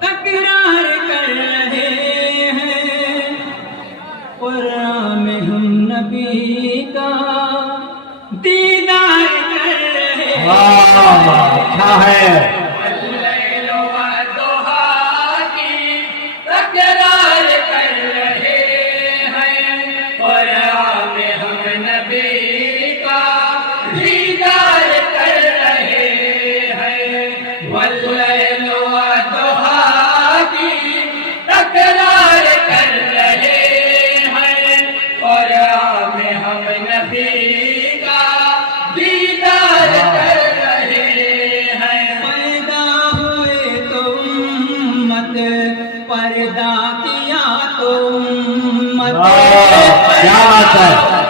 تکرار کر رہے ہیں قرآن میں ہم نبی کا دیدار کر رہے ہیں اچھا ہے پردہ کیا تو امت کیا بات ہے